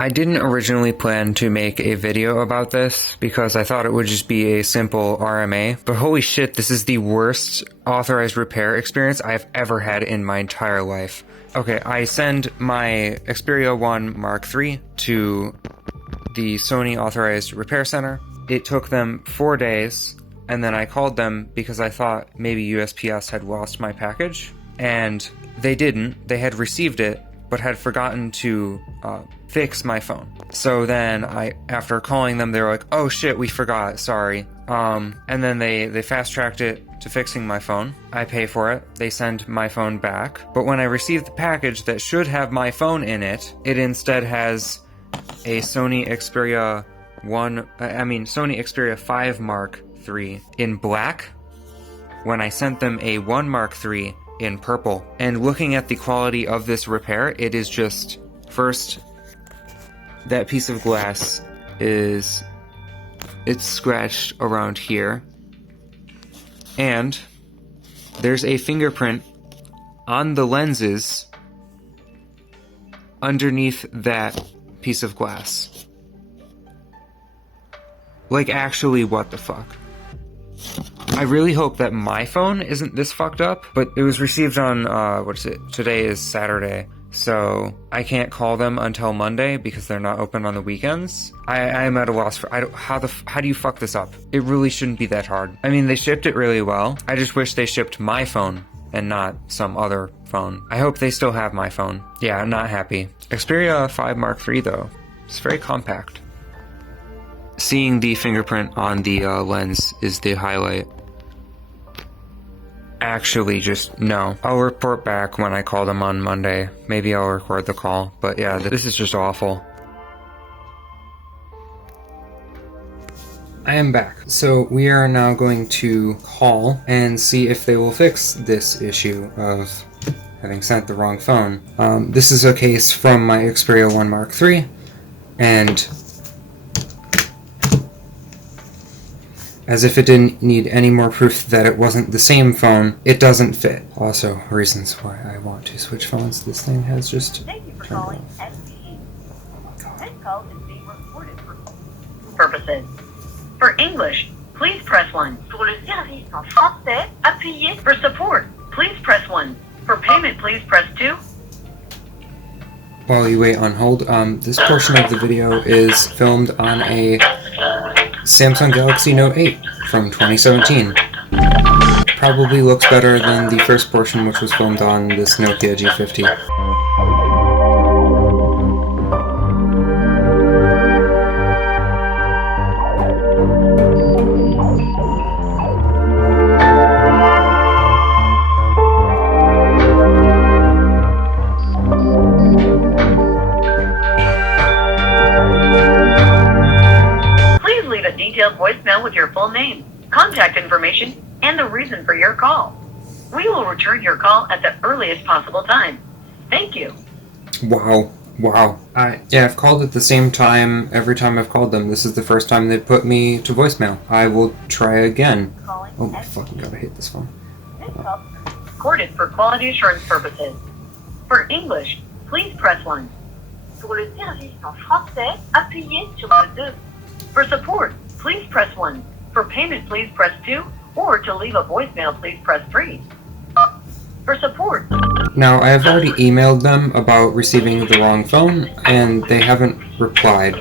I didn't originally plan to make a video about this because I thought it would just be a simple RMA, but holy shit, this is the worst authorized repair experience I've ever had in my entire life. Okay, I send my Xperia 1 Mark III to the Sony Authorized Repair Center. It took them 4 days, and then I called them because I thought maybe USPS had lost my package, and they didn't. They had received it, but had forgotten to fix my phone. So then after calling them, they were like, oh shit, we forgot, sorry. And then they fast-tracked it to fixing my phone. I pay for it. They send my phone back. But when I receive the package that should have my phone in it, it instead has a Sony Xperia Sony Xperia 5 Mark III in black, when I sent them a 1 Mark III in purple. And looking at the quality of this repair, it is just, first, that piece of glass it's scratched around here, and there's a fingerprint on the lenses underneath that piece of glass. Like, actually, what the fuck? I really hope that my phone isn't this fucked up, but it was received on, today is Saturday, so I can't call them until Monday because they're not open on the weekends. I am at a loss for, how do you fuck this up? It really shouldn't be that hard. I mean, they shipped it really well. I just wish they shipped my phone and not some other phone. I hope they still have my phone. Yeah, I'm not happy. Xperia 5 Mark III, though, it's very compact. Seeing the fingerprint on the lens is the highlight. Actually, just no. I'll report back when I call them on Monday. Maybe I'll record the call, but yeah, this is just awful. I am back. So we are now going to call and see if they will fix this issue of having sent the wrong phone. This is a case from my Xperia 1 Mark III, and as if it didn't need any more proof that it wasn't the same phone, it doesn't fit. Also, reasons why I want to switch phones. This thing has just Thank you for turned calling off. SPE. Oh my god. This call is being recorded for purposes. For English, please press 1. Pour le service en français, appuyez. For support, please press 1. For payment, please press 2. While you wait on hold, this portion of the video is filmed on a Samsung Galaxy Note 8 from 2017. Probably looks better than the first portion, which was filmed on this Nokia G50. Detailed voicemail with your full name, contact information, and the reason for your call. We will return your call at the earliest possible time. Thank you. Wow. I've called at the same time every time I've called them. This is the first time they put me to voicemail. I will try again. Oh my fucking god, I hate this phone. This call is recorded for quality assurance purposes. For English, please press 1. Pour le service en français, appuyez sur le 2. For support, please press 1. For payment, please press 2. Or to leave a voicemail, please press 3. For support. Now, I have already emailed them about receiving the wrong phone, and they haven't replied.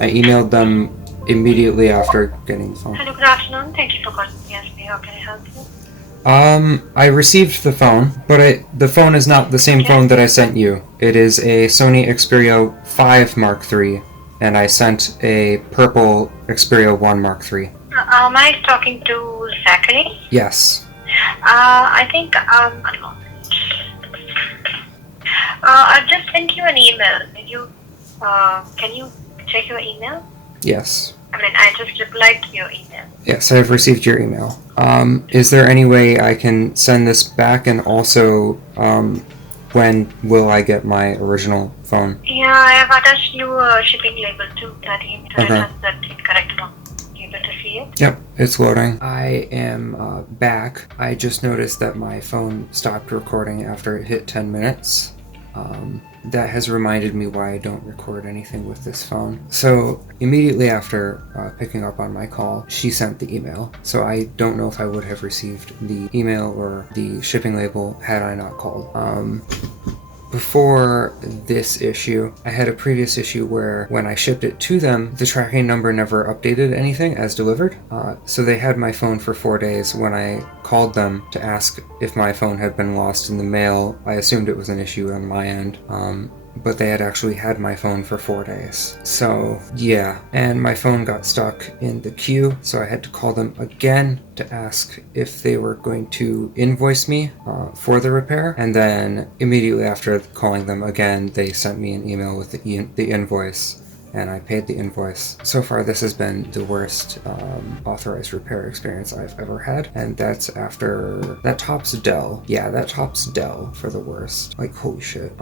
I emailed them immediately after getting the phone. Hello, good afternoon. Thank you for calling me. How can I help you? I received the phone, but the phone is not the same phone that I sent you. It is a Sony Xperia 5 Mark III. And I sent a purple Xperia 1 Mark III. Am I talking to Zachary? Yes. I think, I've just sent you an email. Can you check your email? Yes. I just replied to your email. Yes, I have received your email. Is there any way I can send this back, and also, when will I get my original phone? Yeah, I have attached you a shipping label too, that has that incorrect one. You able to see it? Yep, it's loading. I am back. I just noticed that my phone stopped recording after it hit 10 minutes. that has reminded me why I don't record anything with this phone. So immediately after picking up on my call, she sent the email. So I don't know if I would have received the email or the shipping label had I not called. Before this issue, I had a previous issue where when I shipped it to them, the tracking number never updated anything as delivered. So they had my phone for 4 days. When I called them to ask if my phone had been lost in the mail, I assumed it was an issue on my end. But they had actually had my phone for 4 days. So yeah, and my phone got stuck in the queue, so I had to call them again to ask if they were going to invoice me for the repair. And then immediately after calling them again, they sent me an email with the invoice, and I paid the invoice. So far, this has been the worst authorized repair experience I've ever had, and that's after, that tops Dell. Yeah, that tops Dell for the worst. Like, holy shit.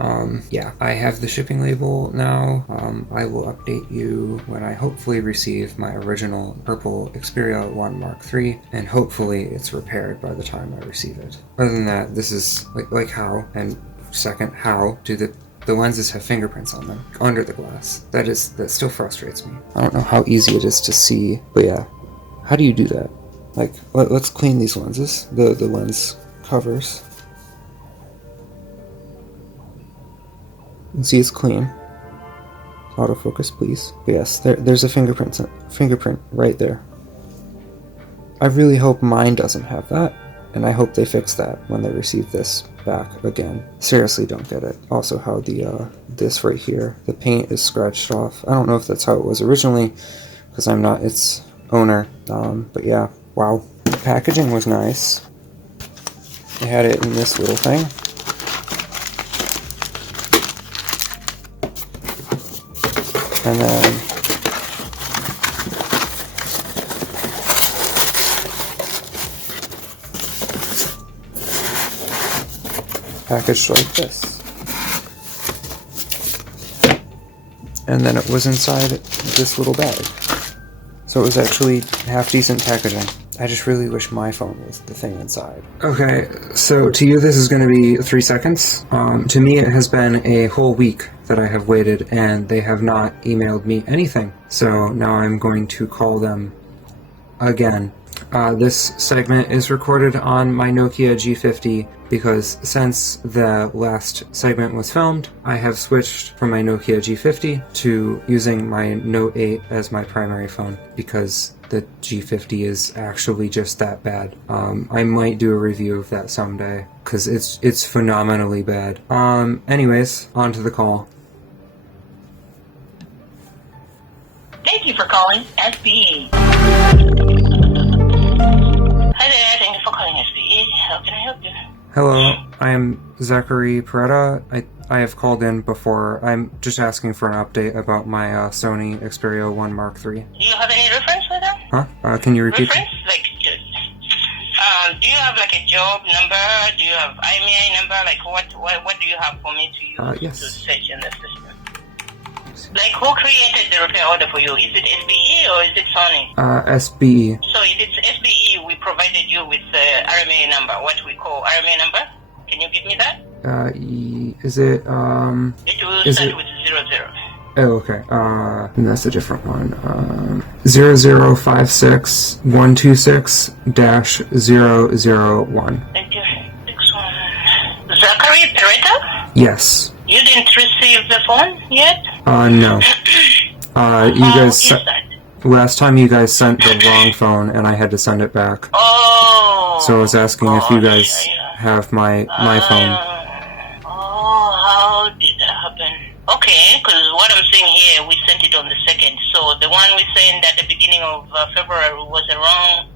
Yeah, I have the shipping label now. I will update you when I hopefully receive my original purple Xperia 1 Mark III, and hopefully it's repaired by the time I receive it. Other than that, this is, like how, and second, how do the lenses have fingerprints on them under the glass. That still frustrates me. I don't know how easy it is to see, but yeah. How do you do that? Like, let's clean these lenses, the lens covers. You can see it's clean. Autofocus, please. But yes, there's a fingerprint right there. I really hope mine doesn't have that, and I hope they fix that when they receive this back again. Seriously, don't get it. Also, how this right here, the paint is scratched off. I don't know if that's how it was originally, because I'm not its owner. But yeah, wow. The packaging was nice. They had it in this little thing. And then packaged like this. And then it was inside this little bag. So it was actually half decent packaging. I just really wish my phone was the thing inside. Okay, so to you this is going to be 3 seconds. To me it has been a whole week that I have waited, and they have not emailed me anything. So now I'm going to call them again. This segment is recorded on my Nokia G50 because since the last segment was filmed, I have switched from my Nokia G50 to using my Note 8 as my primary phone because the G50 is actually just that bad. I might do a review of that someday because it's phenomenally bad. Anyways, on to the call. Thank you for calling SBE. Hi there, thank you for calling SBE. How can I help you? Hello, I am ZPerretta. I have called in before. I'm just asking for an update about my Sony Xperia 1 Mark III. Do you have any reference for that? Huh? Can you repeat? Reference? Like, do you have like a job number? Do you have IMEI number? Like, what do you have for me to use yes. to search in the system? Like, who created the repair order for you? Is it SBE or is it Sony? SBE. So if it's SBE, we provided you with the RMA number, what we call RMA number. Can you give me that? Is it, It will start with 00. Oh, okay. That's a different one. 0056126-001. Thank you. Next one. ZPerretta? Yes. You didn't receive the phone yet? No. You guys is that? last time you guys sent the wrong phone and I had to send it back. Oh. So I was asking if you guys have my phone. How did that happen? Okay, because what I'm seeing here, we sent it on the 2nd. So the one we sent at the beginning of February was the wrong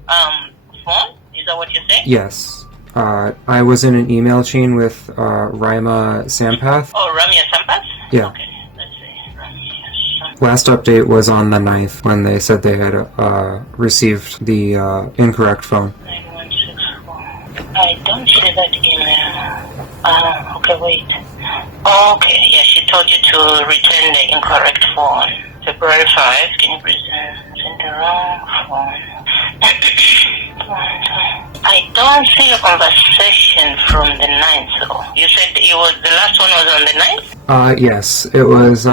phone? Is that what you're saying? Yes. I was in an email chain with Rima Sampath. Oh, Ramya Sampath? Yeah. Okay, let's see. Ramya Sampath. Last update was on the 9th when they said they had received the incorrect phone. 9164. I don't see that email. Okay, wait. Okay, yeah, she told you to return the incorrect phone. February 5, can you please send the wrong phone? I don't see a conversation from the 9th, though. You said it was the last one was on the 9th? Yes, it was,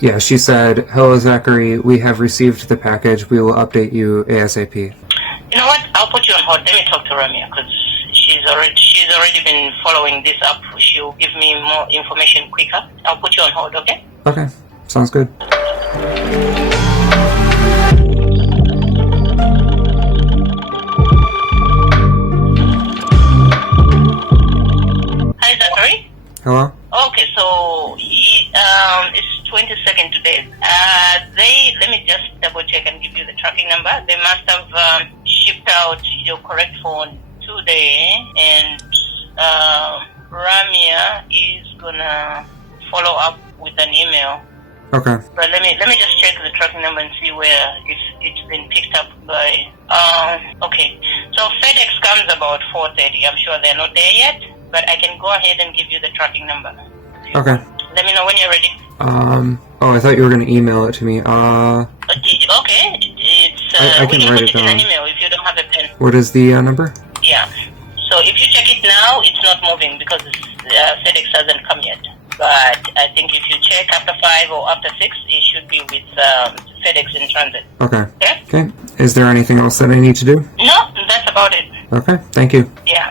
yeah, she said, "Hello, Zachary, we have received the package. We will update you ASAP." You know what? I'll put you on hold. Let me talk to Ramya, because she's already been following this up. She'll give me more information quicker. I'll put you on hold, okay? Okay, sounds good. Hi, Zachary. Hello? Okay, so it's 22nd today. Let me just double check and give you the tracking number. They must have shipped out your correct phone today, and Ramya is gonna follow up with an email. Okay. But let me just check the tracking number and see where it's been picked up by. Okay, so FedEx comes about 4:30. I'm sure they're not there yet, but I can go ahead and give you the tracking number. Okay. Let me know when you're ready. Oh, I thought you were going to email it to me. Okay, it's I can write it in an down. email if you don't have a pen. What is the number? Yeah. So if you check it now, it's not moving because FedEx hasn't come yet. But I think if you check after 5 or after 6, it should be with FedEx in transit. Okay. Okay? Okay. Is there anything else that I need to do? No, that's about it. Okay, thank you. Yeah.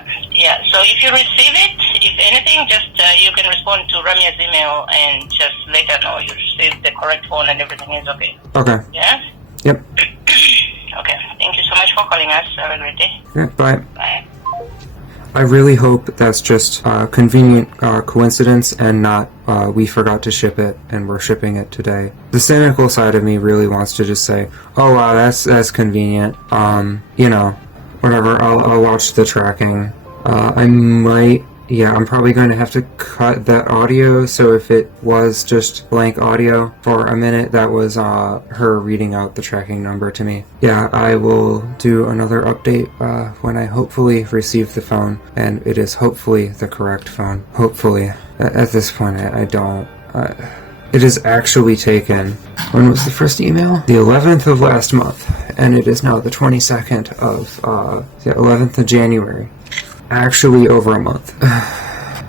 So if you receive it, if anything, just you can respond to Ramya's email and just let her know you received the correct phone and everything is okay. Okay. Yeah? Yep. Okay. Thank you so much for calling us. Have a great day. Yeah, bye. Bye. I really hope that's just a convenient coincidence and not we forgot to ship it and we're shipping it today. The cynical side of me really wants to just say, oh wow, that's convenient. You know, whatever, I'll watch the tracking. I'm probably going to have to cut that audio, so if it was just blank audio for a minute, that was her reading out the tracking number to me. Yeah, I will do another update when I hopefully receive the phone, and it is hopefully the correct phone. Hopefully. At this point, I don't. It is actually taken. When was the first email? The 11th of last month, and it is now the 22nd of the 11th of January. Actually over a month.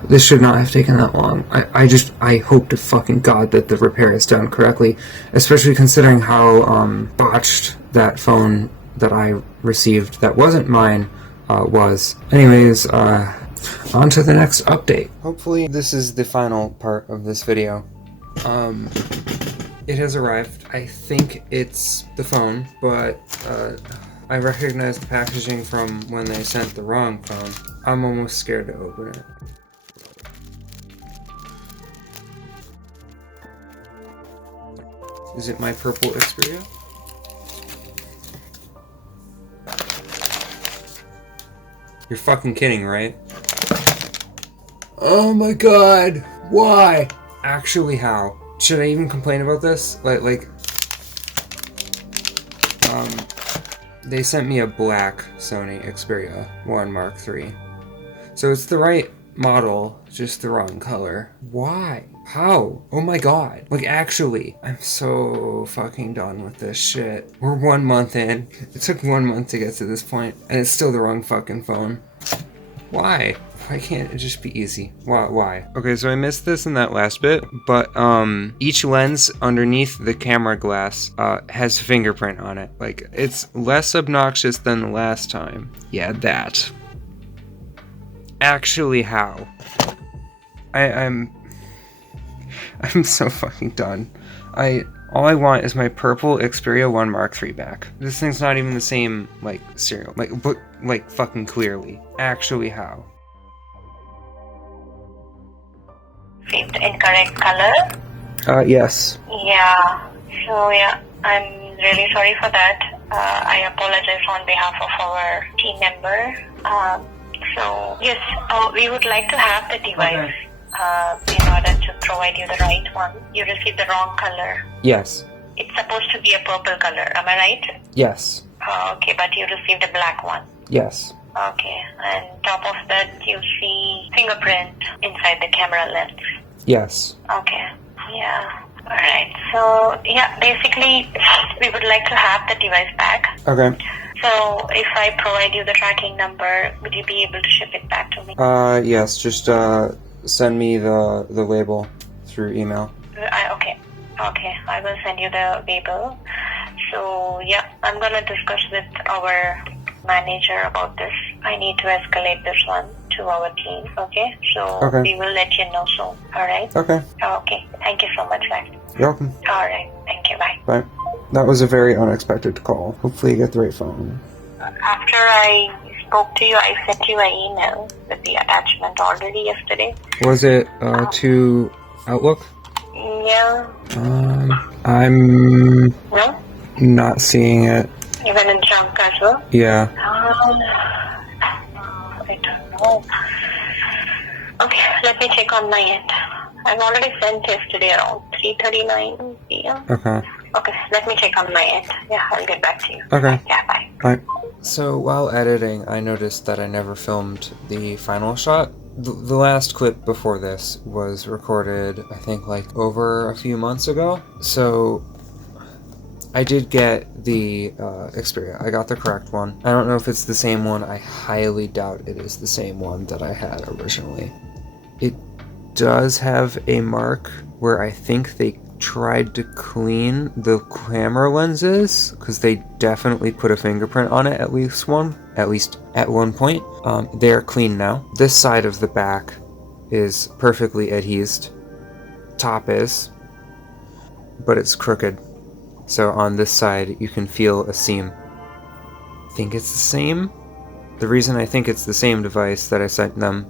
This should not have taken that long. I hope to fucking God that the repair is done correctly, especially considering how botched that phone that I received that wasn't mine was. Anyways, on to the next update. Hopefully this is the final part of this video. It has arrived. I think it's the phone, but I recognize the packaging from when they sent the wrong phone. I'm almost scared to open it. Is it my purple Xperia? You're fucking kidding, right? Oh my god! Why? Actually, how? Should I even complain about this? They sent me a black Sony Xperia 1 Mark III. So it's the right model, just the wrong color. Why? How? Oh my god. Actually, I'm so fucking done with this shit. We're 1 month in. It took 1 month to get to this point, and it's still the wrong fucking phone. Why? Why can't it just be easy? Why? Okay, so I missed this in that last bit, but each lens underneath the camera glass has fingerprint on it. It's less obnoxious than the last time. Yeah, that. Actually, how? I'm so fucking done. All I want is my purple Xperia 1 Mark III back. This thing's not even the same, serial. But fucking clearly. Actually, how? Received incorrect color? Yes. Yeah. So, yeah, I'm really sorry for that. I apologize on behalf of our team member. So, yes, we would like to have the device in order to provide you the right one. You received the wrong color. Yes. It's supposed to be a purple color, am I right? Yes. Okay, but you received a black one. Yes. Okay, and top of that you see fingerprint inside the camera lens. Yes. Okay, yeah. Alright, so yeah, basically we would like to have the device back. Okay. So if I provide you the tracking number, would you be able to ship it back to me? Yes, just send me the label through email. Okay, I will send you the label. So yeah, I'm gonna discuss with our manager about this. I need to escalate this one to our team, okay? So we will let you know soon, alright? Okay. Okay, thank you so much, man. You're welcome. Alright, thank you, bye. Bye. That was a very unexpected call. Hopefully you get the right phone. After I spoke to you, I sent you an email with the attachment already yesterday. Was it to Outlook? Yeah. I'm No? not seeing it. Even in junk as well? Yeah. I don't know. Okay, let me check on my end. I've already sent yesterday around 3:39 p.m. Okay. Okay, let me check on my end. Yeah, I'll get back to you. Okay. Yeah, bye. Bye. So while editing, I noticed that I never filmed the final shot. The last clip before this was recorded, I think, like over a few months ago. So I did get the Xperia. I got the correct one. I don't know if it's the same one. I highly doubt it is the same one that I had originally. It does have a mark where I think they tried to clean the camera lenses, because they definitely put a fingerprint on it at least at one point. They are clean now. This side of the back is perfectly adhesed. Top is, but it's crooked. So on this side you can feel a seam. I think it's the same. The reason I think it's the same device that I sent them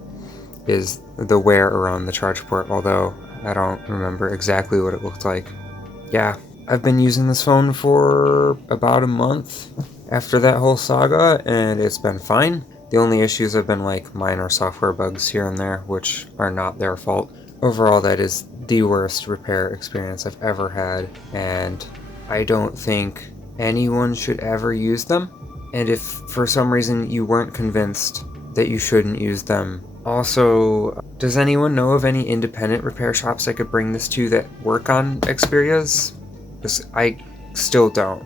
is the wear around the charge port, although I don't remember exactly what it looked like. Yeah, I've been using this phone for about a month after that whole saga, and it's been fine. The only issues have been like minor software bugs here and there, which are not their fault. Overall, that is the worst repair experience I've ever had, and I don't think anyone should ever use them. And if for some reason you weren't convinced that you shouldn't use them, also, does anyone know of any independent repair shops I could bring this to that work on Xperias? Because I still don't.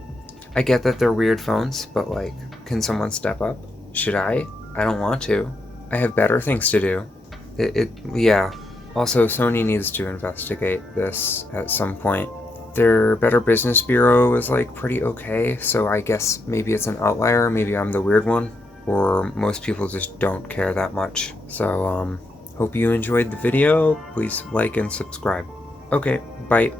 I get that they're weird phones, but like, can someone step up? Should I? I don't want to. I have better things to do. Yeah. Also, Sony needs to investigate this at some point. Their Better Business Bureau is like pretty okay, so I guess maybe it's an outlier, maybe I'm the weird one. Or most people just don't care that much. So, hope you enjoyed the video. Please like and subscribe. Okay, bye.